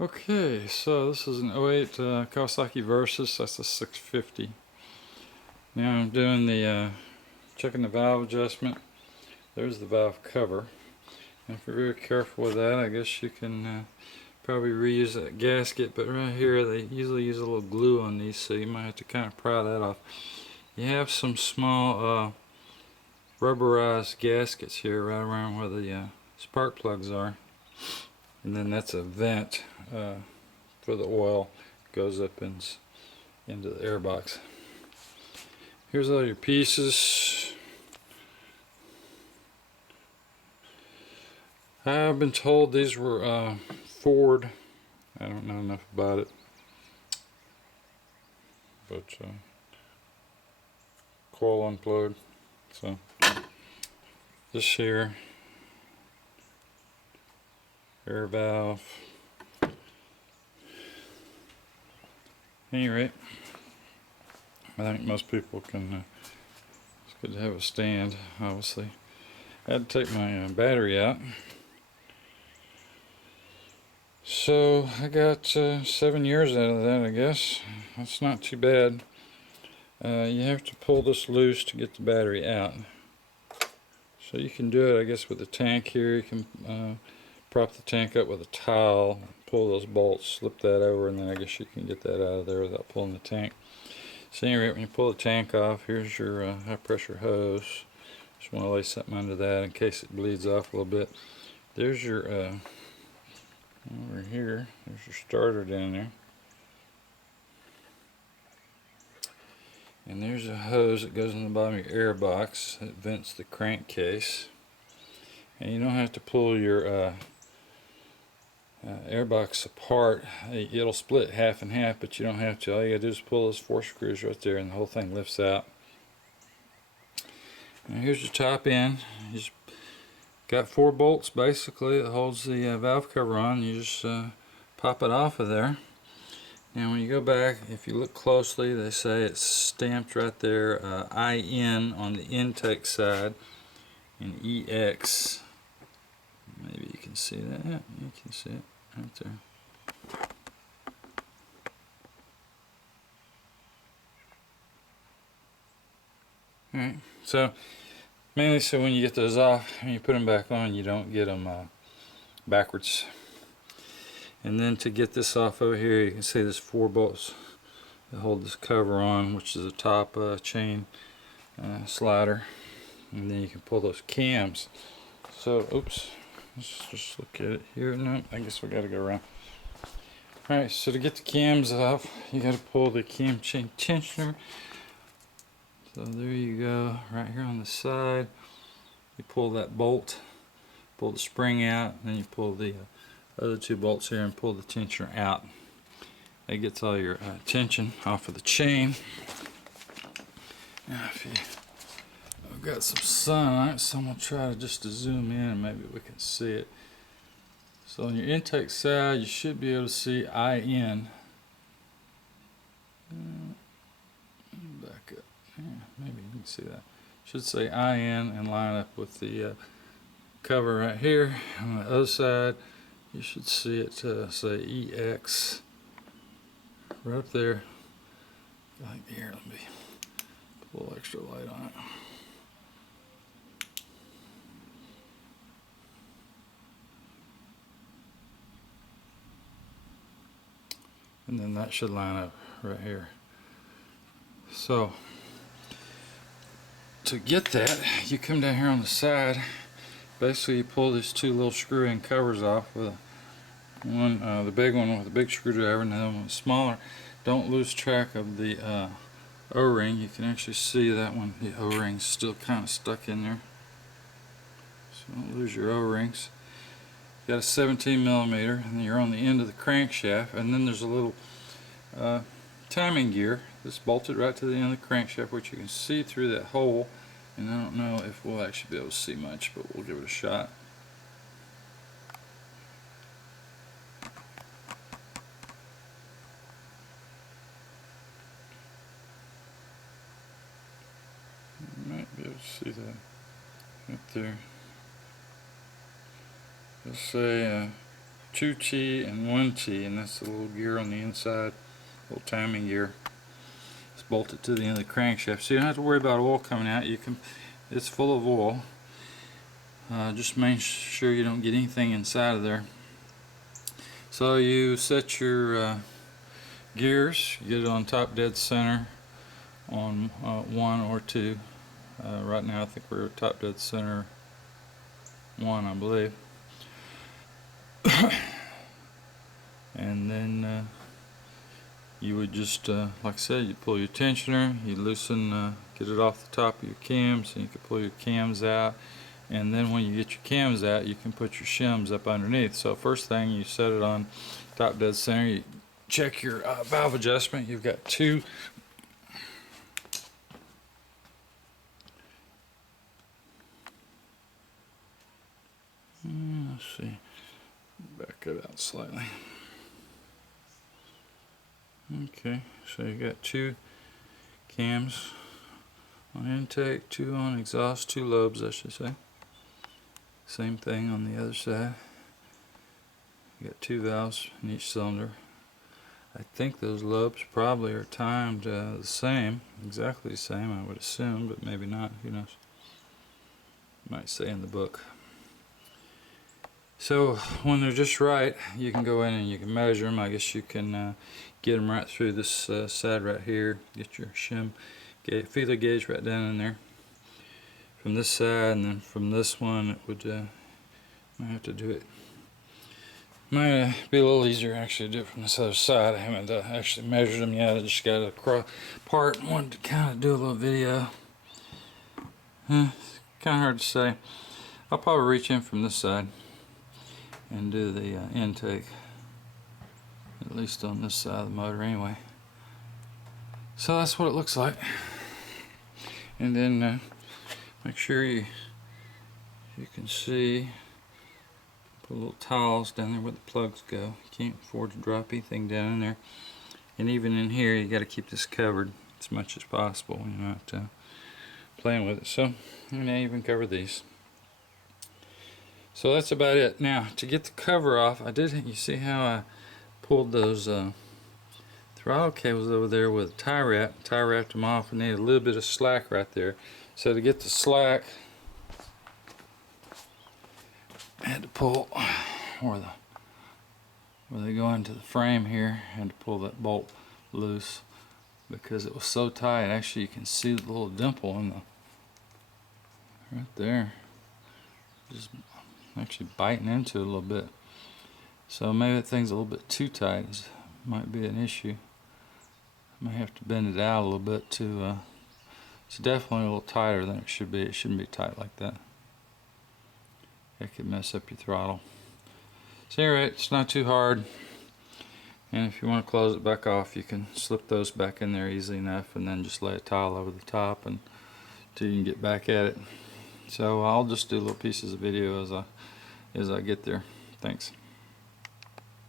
Okay, so this is an '08 Kawasaki Versys. That's a 650. Now I'm doing the checking the valve adjustment. There's the valve cover. And if you're very careful with that, I guess you can probably reuse that gasket. But right here, they usually use a little glue on these, so you might have to kind of pry that off. You have some small rubberized gaskets here right around where the spark plugs are. And then that's a vent for the oil. Goes up into the airbox. Here's all your pieces. I've been told these were Ford. I don't know enough about it, but coil unplugged. So this here, air valve. At any rate, I think most people can. It's good to have a stand, obviously. I had to take my battery out. So I got 7 years out of that, I guess. That's not too bad. You have to pull this loose to get the battery out. So you can do it, I guess, with the tank here. You can prop the tank up with a towel, pull those bolts, slip that over, and then I guess you can get that out of there without pulling the tank. So anyway, when you pull the tank off, here's your high pressure hose. Just want to lay something under that in case it bleeds off a little bit. There's your over here, there's your starter down there. And there's a hose that goes in the bottom of your air box that vents the crankcase. And you don't have to pull your air box apart. It'll split half and half, but you don't have to. All you gotta do is pull those 4 screws right there and the whole thing lifts out. Now here's your top end. You just got 4 bolts basically that holds the valve cover on. You just pop it off of there. Now when you go back, if you look closely, they say it's stamped right there, IN on the intake side and EX. Maybe you can see that. Yeah, you can see it right there. Alright, so mainly so when you get those off and you put them back on, you don't get them backwards. And then to get this off over here, you can see there's 4 bolts that hold this cover on, which is a top chain slider. And then you can pull those cams. So, oops, let's just look at it here. No, I guess we got to go around. Alright, so to get the cams off, you got to pull the cam chain tensioner. So there you go, right here on the side. You pull that bolt, pull the spring out, and then you pull the other 2 bolts here and pull the tensioner out. That gets all your tension off of the chain. Now if you, I've got some sun on it, so I'm going to try to zoom in and maybe we can see it. So on your intake side, you should be able to see IN. Back up. Yeah, maybe you can see that. Should say IN and line up with the cover right here. On the other side, you should see it say EX right up there. Like here, let me put a little extra light on it. And then that should line up right here. So to get that, you come down here on the side. Basically, you pull these 2 little screw-in covers off with one, the big one with a big screwdriver, and the other one smaller. Don't lose track of the O-ring. You can actually see that one. The O-ring's still kind of stuck in there. So don't lose your O-rings. You got a 17 millimeter, and you're on the end of the crankshaft, and then there's a little timing gear that's bolted right to the end of the crankshaft, which you can see through that hole. And I don't know if we'll actually be able to see much, but we'll give it a shot. You might be able to see that right there. Let's say 2 T and 1 T, and that's the little gear on the inside, little timing gear. It's bolted to the end of the crankshaft, so you don't have to worry about oil coming out. You can, it's full of oil. Just make sure you don't get anything inside of there. So you set your gears, you get it on top dead center on 1 or 2. Right now I think we're top dead center 1, I believe. And then you would just, like I said, you pull your tensioner, you loosen, get it off the top of your cams, and you can pull your cams out. And then when you get your cams out, you can put your shims up underneath. So first thing, you set it on top dead center, you check your valve adjustment. You've got 2 let's see, back it out slightly. Okay, so you got 2 cams on intake, 2 on exhaust, 2 lobes I should say. Same thing on the other side. You got 2 valves in each cylinder. I think those lobes probably are timed the same, exactly the same I would assume, but maybe not, who knows. Might say in the book. So when they're just right, you can go in and you can measure them. I guess you can get them right through this side right here. Get your shim feeler gauge right down in there. From this side, and then from this one, it would might have to do it. Might be a little easier actually to do it from this other side. I haven't actually measured them yet. I just got it apart and wanted to kind of do a little video. It's kind of hard to say. I'll probably reach in from this side and do the intake, at least on this side of the motor anyway. So that's what it looks like. And then make sure you can see, put little tiles down there where the plugs go. You can't afford to drop anything down in there. And even in here, you got to keep this covered as much as possible when you're not playing with it. So now you even cover these. So that's about it. Now to get the cover off, you see how I pulled those throttle cables over there with a tie wrapped them off, and they had a little bit of slack right there. So to get the slack, I had to pull where they go into the frame here. I had to pull that bolt loose because it was so tight. Actually, you can see the little dimple in the right there, just actually biting into it a little bit. So maybe that thing's a little bit too tight. It might be an issue. I may have to bend it out a little bit to. It's definitely a little tighter than it should be. It shouldn't be tight like that. It could mess up your throttle. So anyway, it's not too hard. And if you want to close it back off, you can slip those back in there easily enough, and then just lay a tile over the top and until you can get back at it. So I'll just do little pieces of video as I get there. Thanks.